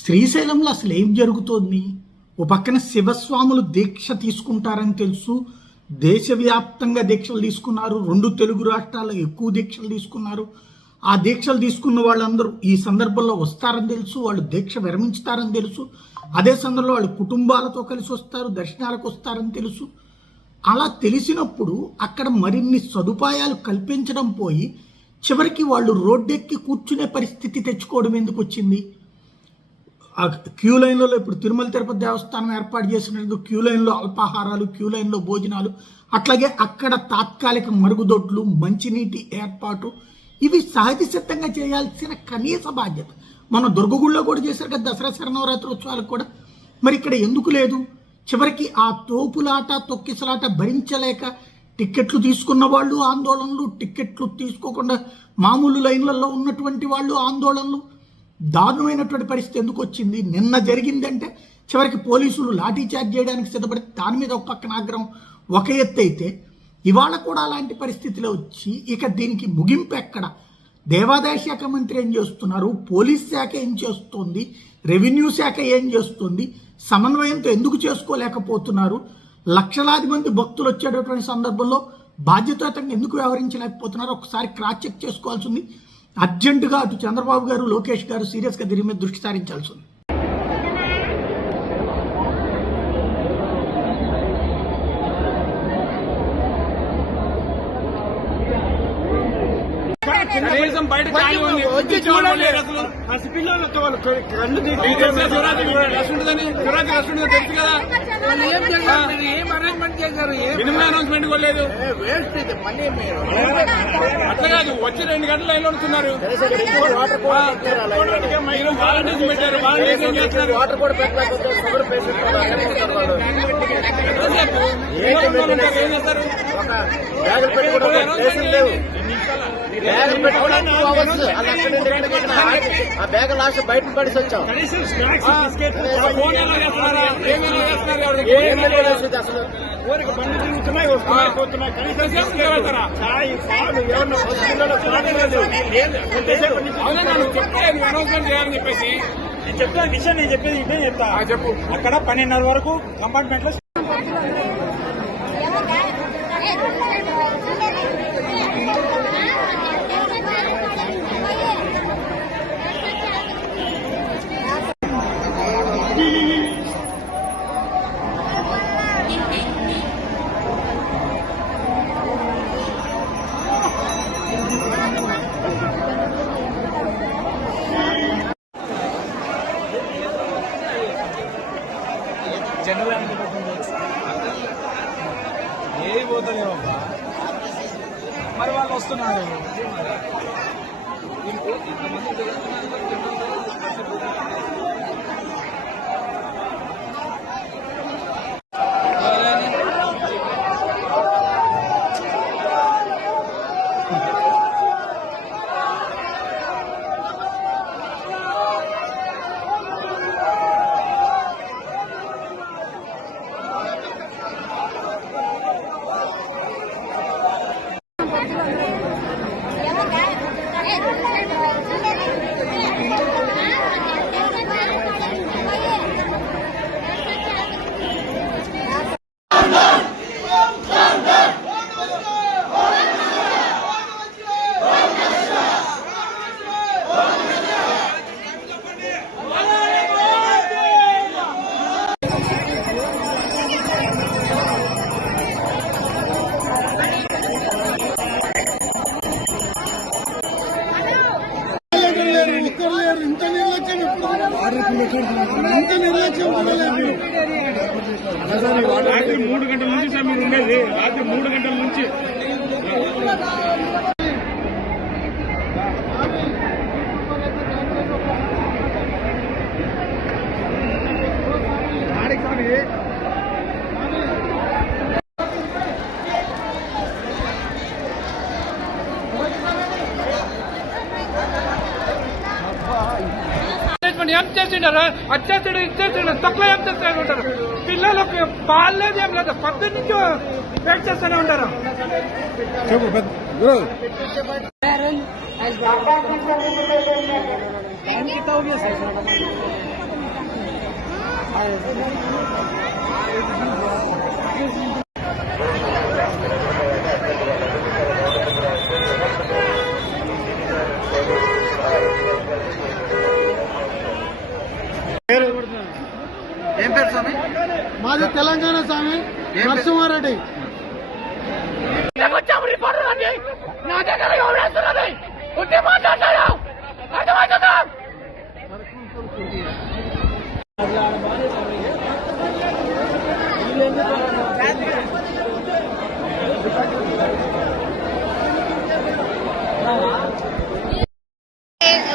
శ్రీశైలంలో అసలు ఏం జరుగుతోంది? ఓ పక్కన శివస్వాములు దీక్ష తీసుకుంటారని తెలుసు. దేశవ్యాప్తంగా దీక్షలు తీసుకున్నారు. 2 తెలుగు రాష్ట్రాల్లో ఎక్కువ దీక్షలు తీసుకున్నారు. ఆ దీక్షలు తీసుకున్న వాళ్ళందరూ ఈ సందర్భంలో వస్తారని తెలుసు. వాళ్ళు దీక్ష విరమించుతారని తెలుసు. అదే సందర్భంలో వాళ్ళు కుటుంబాలతో కలిసి వస్తారు, దర్శనాలకు వస్తారని తెలుసు. అలా తెలిసినప్పుడు అక్కడ మరిన్ని సదుపాయాలు కల్పించడం పోయి చివరికి వాళ్ళు రోడ్డెక్కి కూర్చునే పరిస్థితి తెచ్చుకోవడం ఎందుకు వచ్చింది? క్యూ లైన్లో ఇప్పుడు తిరుమల తిరుపతి దేవస్థానం ఏర్పాటు చేసినందుకు క్యూ లైన్లో అల్పాహారాలు, క్యూ లైన్లో భోజనాలు, అట్లాగే అక్కడ తాత్కాలిక మరుగుదొడ్లు, మంచినీటి ఏర్పాటు, ఇవి సహజ సిద్ధంగా చేయాల్సిన కనీస బాధ్యత. మన దుర్గగుళ్ళో కూడా చేశారు కదా దసరా శరన్నవరాత్రి ఉత్సవాలకు కూడా. మరి ఇక్కడ ఎందుకు లేదు? చివరికి ఆ తోపులాట తొక్కిసలాట భరించలేక టిక్కెట్లు తీసుకున్న వాళ్ళు ఆందోళనలు, టిక్కెట్లు తీసుకోకుండా మామూలు లైన్లలో ఉన్నటువంటి వాళ్ళు ఆందోళనలు, దారుణమైనటువంటి పరిస్థితి ఎందుకు వచ్చింది? నిన్న జరిగిందంటే చివరికి పోలీసులు లాఠీ చార్జ్ చేయడానికి సిద్ధపడి దాని మీద ఒక పక్కన ఆగ్రహం ఒక ఎత్తు అయితే, ఇవాళ కూడా అలాంటి పరిస్థితిలో వచ్చి ఇక దీనికి ముగింపు ఎక్కడ? దేవాదాయ శాఖ మంత్రి ఏం చేస్తున్నారు? పోలీస్ శాఖ ఏం చేస్తుంది? రెవెన్యూ శాఖ ఏం చేస్తుంది? సమన్వయంతో ఎందుకు చేసుకోలేకపోతున్నారు? లక్షలాది మంది భక్తులు వచ్చేటటువంటి సందర్భంలో బాధ్యతాయుతంగా ఎందుకు వ్యవహరించలేకపోతున్నారు? ఒకసారి క్రాస్ చెక్ చేసుకోవాల్సి ఉంది. అర్జెంటుగా అటు చంద్రబాబు గారు, లోకేష్ గారు సీరియస్గా దీని మీద దృష్టి సారించాల్సి ఉంది. కనీసం బయట ఖాళీ ఉంది వచ్చి చూడండి. అసలు పసిపిల్లలతో వాళ్ళు కళ్ళు తెలుసు కదా. ఏం అరేంజ్మెంట్ చేశారు? మినిమం అనౌన్స్మెంట్ కూడా లేదు. అట్లా కాదు, వచ్చి 2 గంటల లైన్లో ఉంటున్నారు. మీరు వాలంటీర్స్ పెట్టారు, వాలంటీర్స్ ఏం చేస్తున్నారు? వాటర్ కూడా ఏం చేస్తారు? ఆ బ్యాగ్ లాస్ట్ బయట పడిసి వచ్చాం. అసలు బండి తిరుగుతున్నాయి, వస్తున్నాయి, పోతున్నాయి. అనౌన్స్మెంట్ చేయాలని చెప్పేసి నేను చెప్తాను విషయం. నేను చెప్పేది ఇదే చెప్తా. చెప్పు. అక్కడ 12:30 వరకు కంపార్ట్మెంట్ లో ఏ పోతలేవమ్మా. మరి వాళ్ళు వస్తున్నారు. రాత్రి 3 గంటల నుంచి సార్ మీరు ఉండేది. రాత్రి 3 గంటల నుంచి ఏం చేసిండారు? వచ్చేసాడు, ఇచ్చేసాడు, తక్కువ ఏం చేస్తూ ఉంటారు. పిల్లలకు బాగాలేదు, ఏం లేదు, పొద్దు నుంచి వెయిట్ చేస్తూనే ఉంటారు. As well. ఏం పేరు స్వామి? మాది తెలంగాణ స్వామి నరసింహారెడ్డి.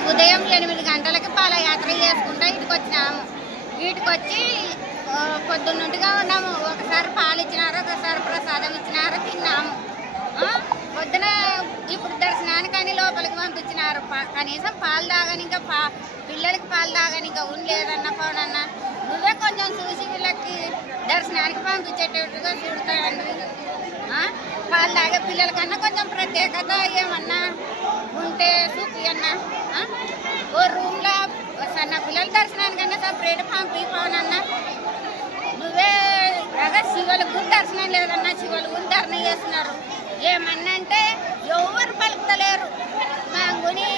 ఉదయం 8 గంటలకి పాదయాత్ర చేసుకుంటా ఇటుకు వచ్చినాము. వీటికి వచ్చి పొద్దున్నుంటిగా ఉన్నాము. ఒకసారి పాలు ఇచ్చినారు, ఒకసారి ప్రసాదం ఇచ్చినారు, తిన్నాము. పొద్దున ఇప్పుడు దర్శనానికని లోపలికి పంపించినారు. కనీసం పాలు తాగని ఇంకా పిల్లలకి పాలు తాగని ఇంకా ఉండలేదన్న పవనన్న. నువ్వే కొంచెం చూసి వీళ్ళకి దర్శనానికి పంపించేటట్టుగా చూడతానండి. పాలు తాగే పిల్లలకన్నా కొంచెం ప్రత్యేకత ఏమన్నా ఉంటే చూపి అన్నా. ఓ రూమ్లో సన్న పిల్లల దర్శనానికన్నా సపరేట్ పంపిపోనన్నా. నువ్వే అలాగా శివుల గుడి దర్శనం లేదన్నా, శివుల గుడి ధర్నా చేస్తున్నారు. ఏమన్నా అంటే ఎవరు పలుకుతలేరు. మా గుని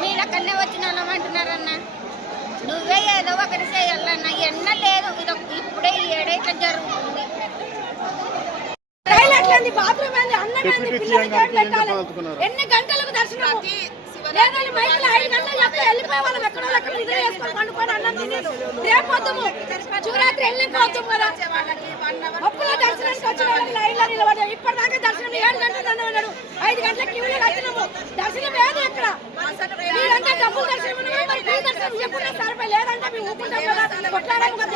మీలకన్నా వచ్చిన వాళ్ళం అంటున్నారన్నా. నువ్వే ఏదో ఒకటి చేయాలన్నా. ఎన్న లేదు, ఇది ఇప్పుడే ఏడైతే జరుగుతుంది. బాత్రూమ్ ఎన్ని గంటలకు దర్శనం లేదని మైకులు 5 గంటలు చెప్తే వెళ్ళిపోయే వాళ్ళం. ఎక్కడో నిద్ర చేసుకొని పండుకొని అన్నం తిని రేపు వద్దాము శివరాత్రి వెళ్ళిపోతాము కదా. అప్పులో దర్శనానికి వచ్చిన వాళ్ళకి లైన్లో నిలబడ్డాము. ఇప్పటిదాకా దర్శనం 7 గంటలు అన్నాడు. 5 గంటలకు క్యూలో వచ్చినాము. దర్శనం లేదు ఎక్కడ. మీరంతా డబ్బులు దర్శనం మరి ఫ్రీ దర్శనం చెప్పుకుంటే సరిపోయి లేదంటే మేము ఊపుకుంటాం కదా. కొట్లాడాము కదా.